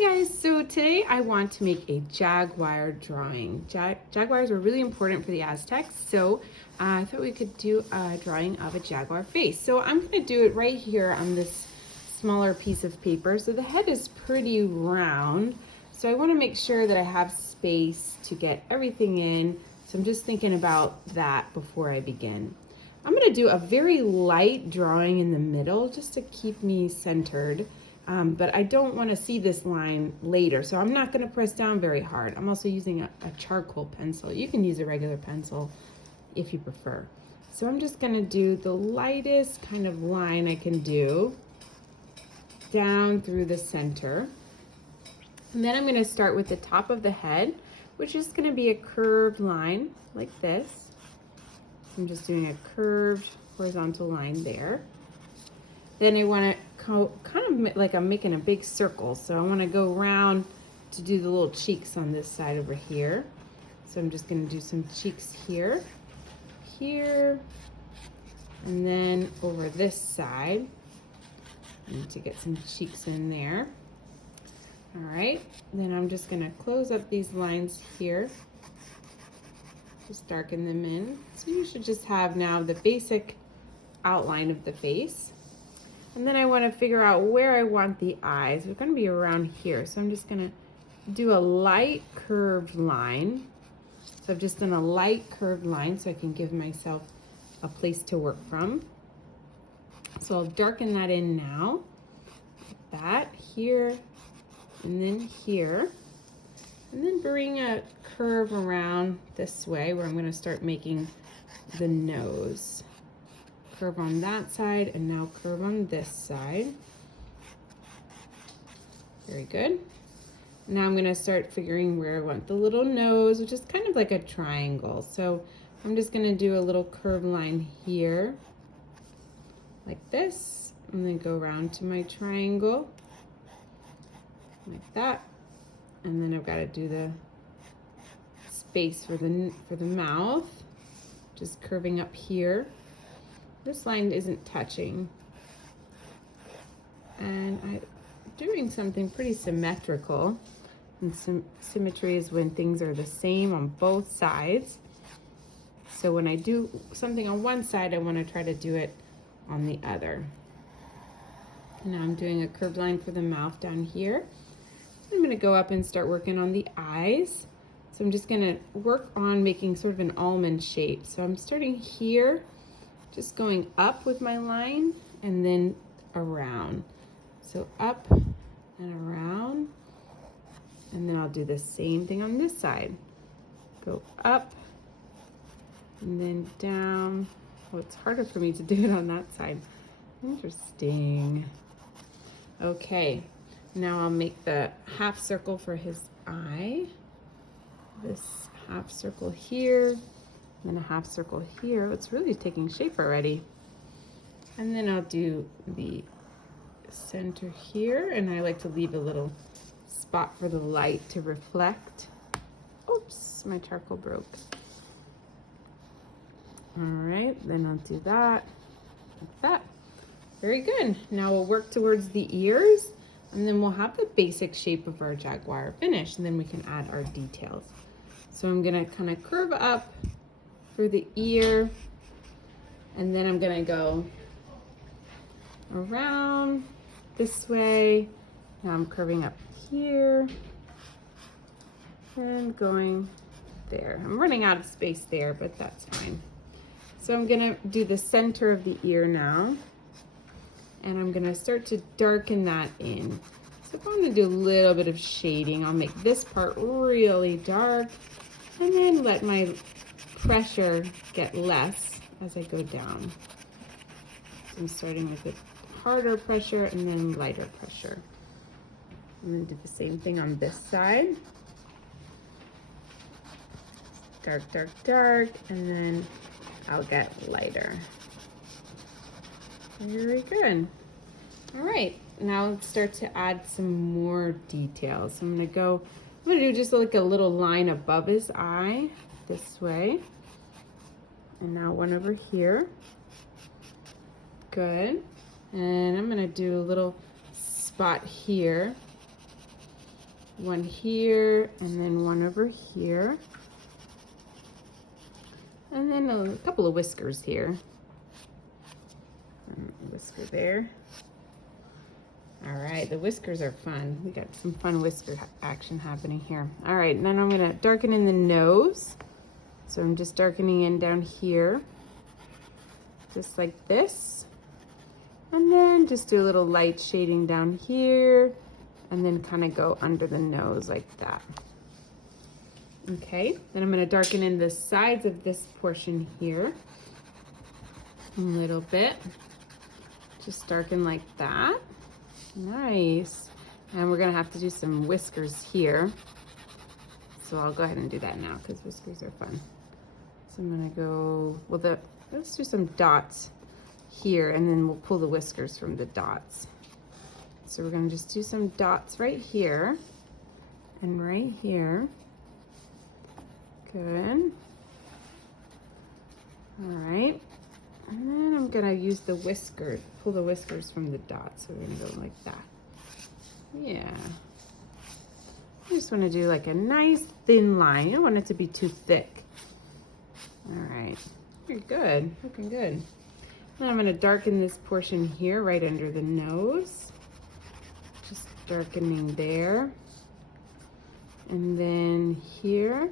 Hi guys, so today I want to make a jaguar drawing. Jaguars were really important for the Aztecs, so I thought we could do a drawing of a jaguar face. So I'm going to do it right here on this smaller piece of paper. So the head is pretty round, so I want to make sure that I have space to get everything in. So I'm just thinking about that before I begin. I'm going to do a very light drawing in the middle just to keep me centered. But I don't want to see this line later, so I'm not going to press down very hard. I'm also using a charcoal pencil. You can use a regular pencil if you prefer. So I'm just going to do the lightest kind of line I can do down through the center. And then I'm going to start with the top of the head, which is going to be a curved line like this. I'm just doing a curved horizontal line there. Then I want to kind of like I'm making a big circle. So I want to go around to do the little cheeks on this side over here. So I'm just going to do some cheeks here, here, and then over this side. I need to get some cheeks in there. All right, then I'm just going to close up these lines here. Just darken them in. So you should just have now the basic outline of the face. And then I want to figure out where I want the eyes. They're going to be around here. So I'm just going to do a light curved line. So I've just done a light curved line so I can give myself a place to work from. So I'll darken that in now. Like that, here, and then here. And then bring a curve around this way where I'm going to start making the nose. Curve on that side and now curve on this side. Very good. Now I'm going to start figuring where I want the little nose, which is kind of like a triangle. So I'm just going to do a little curved line here like this, and then go around to my triangle like that. And then I've got to do the space for the mouth, just curving up here. This line isn't touching, and I'm doing something pretty symmetrical, and symmetry is when things are the same on both sides. So when I do something on one side, I want to try to do it on the other. And now I'm doing a curved line for the mouth down here. I'm going to go up and start working on the eyes. So I'm just going to work on making sort of an almond shape. So I'm starting here, just going up with my line and then around. So up and around, and then I'll do the same thing on this side. Go up and then down. Oh, it's harder for me to do it on that side. Interesting. Okay, now I'll make the half circle for his eye. This half circle here. And then a half circle here. It's really taking shape already. And then I'll do the center here, and I like to leave a little spot for the light to reflect. Oops, my charcoal broke. All right, then I'll do that like that. Very good. Now we'll work towards the ears, and then we'll have the basic shape of our jaguar finished, and then we can add our details. So I'm gonna kind of curve up for the ear, and then I'm gonna go around this way. Now I'm curving up here and going there. I'm running out of space there, but that's fine. So I'm gonna do the center of the ear now, and I'm gonna start to darken that in. So if I'm gonna do a little bit of shading, I'll make this part really dark and then let my pressure get less as I go down. So I'm starting with a harder pressure and then lighter pressure. I'm going to do the same thing on this side. Dark, dark, dark, and then I'll get lighter. Very good. All right, now let's start to add some more details. So I'm going to do just like a little line above his eye this way. And now one over here. Good. And I'm going to do a little spot here one here, and then one over here. And then a couple of whiskers here. And a whisker there. All right, the whiskers are fun. We got some fun whisker action happening here. All right, and then I'm gonna darken in the nose. So I'm just darkening in down here, just like this. And then just do a little light shading down here, and then kind of go under the nose like that. Okay, then I'm gonna darken in the sides of this portion here a little bit. Just darken like that. Nice. And we're gonna have to do some whiskers here. So I'll go ahead and do that now because whiskers are fun. So I'm gonna go, well, let's do some dots here, and then we'll pull the whiskers from the dots. So we're gonna just do some dots right here and right here. Good. All right. And then I'm gonna use the whisker, pull the whiskers from the dots. So we're gonna go like that. Yeah. I just wanna do like a nice thin line. I don't want it to be too thick. All right, you're good, looking good. Now I'm gonna darken this portion here right under the nose. Just darkening there. And then here.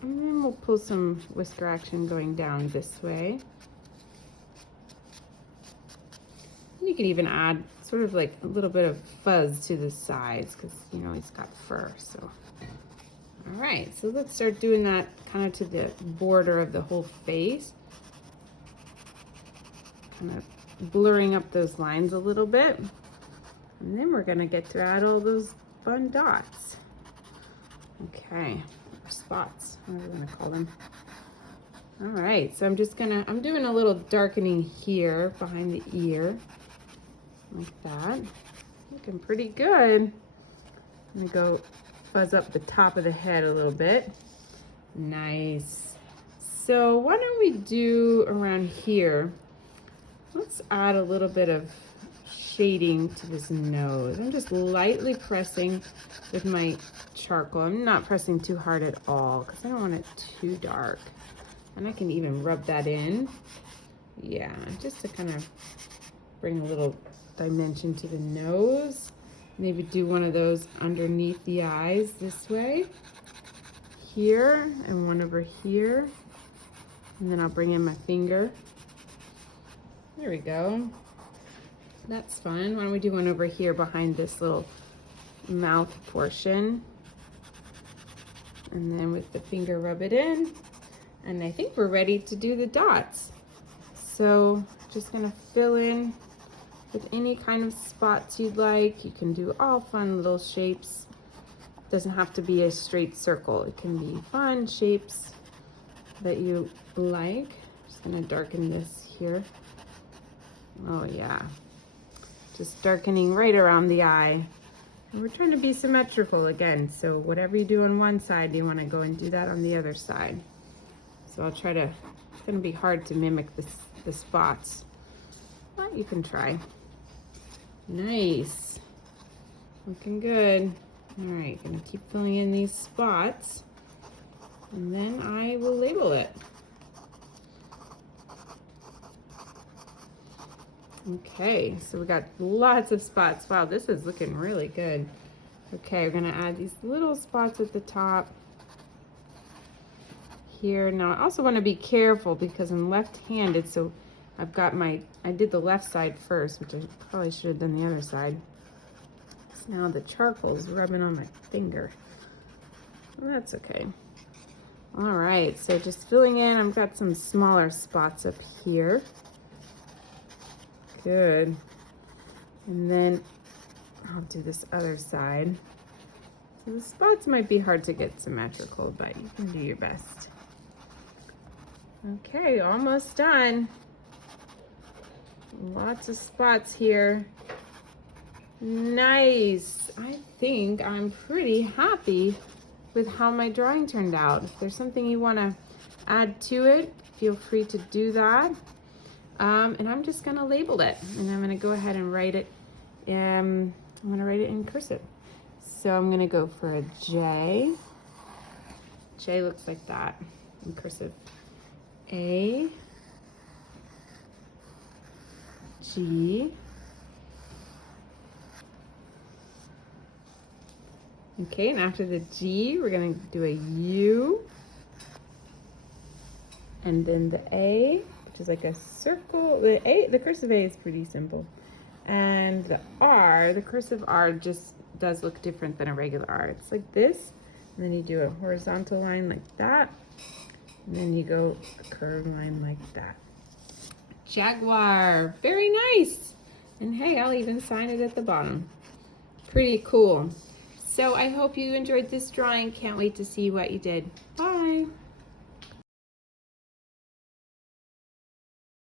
And then we'll pull some whisker action going down this way. And you can even add sort of like a little bit of fuzz to the sides because, you know, he's got fur, so. All right, so let's start doing that kind of to the border of the whole face. Kind of blurring up those lines a little bit. And then we're gonna get to add all those fun dots. Okay, or spots, whatever we're gonna call them. All right, so I'm doing a little darkening here behind the ear, like that. Looking pretty good. I'm gonna go fuzz up the top of the head a little bit. Nice. So why don't we do around here, let's add a little bit of shading to this nose. I'm just lightly pressing with my charcoal. I'm not pressing too hard at all because I don't want it too dark. And I can even rub that in. Yeah, just to kind of bring a little dimension to the nose. Maybe do one of those underneath the eyes this way. Here, and one over here. And then I'll bring in my finger. There we go. That's fun. Why don't we do one over here behind this little mouth portion. And then with the finger rub it in. And I think we're ready to do the dots. So just gonna fill in with any kind of spots you'd like. You can do all fun little shapes. It doesn't have to be a straight circle. It can be fun shapes that you like. Just gonna darken this here. Oh yeah. Just darkening right around the eye. And we're trying to be symmetrical again. So whatever you do on one side, you wanna go and do that on the other side. So I'll try to, it's gonna be hard to mimic the spots, but you can try. Nice, looking good. All right, gonna keep filling in these spots and then I will label it. Okay, so we got lots of spots. Wow, this is looking really good. Okay, we're gonna add these little spots at the top here. Now I also want to be careful because I'm left-handed, so I've got I did the left side first, which I probably should have done the other side. So now the charcoal's rubbing on my finger. Well, that's okay. All right, so just filling in, I've got some smaller spots up here. Good. And then I'll do this other side. So the spots might be hard to get symmetrical, but you can do your best. Okay, almost done. Lots of spots here. Nice. I think I'm pretty happy with how my drawing turned out. If there's something you want to add to it, feel free to do that. And I'm just going to label it. And I'm going to go ahead and write it I'm gonna write it in cursive. So I'm gonna go for a J. J looks like that in cursive. A, G, okay, and after the G, we're gonna do a U, and then the A, which is like a circle. The cursive A is pretty simple. And the R, the cursive R just does look different than a regular R. It's like this, and then you do a horizontal line like that, and then you go a curved line like that. Jaguar, very nice. And hey, I'll even sign it at the bottom. Pretty cool. So I hope you enjoyed this drawing. Can't wait to see what you did. Bye.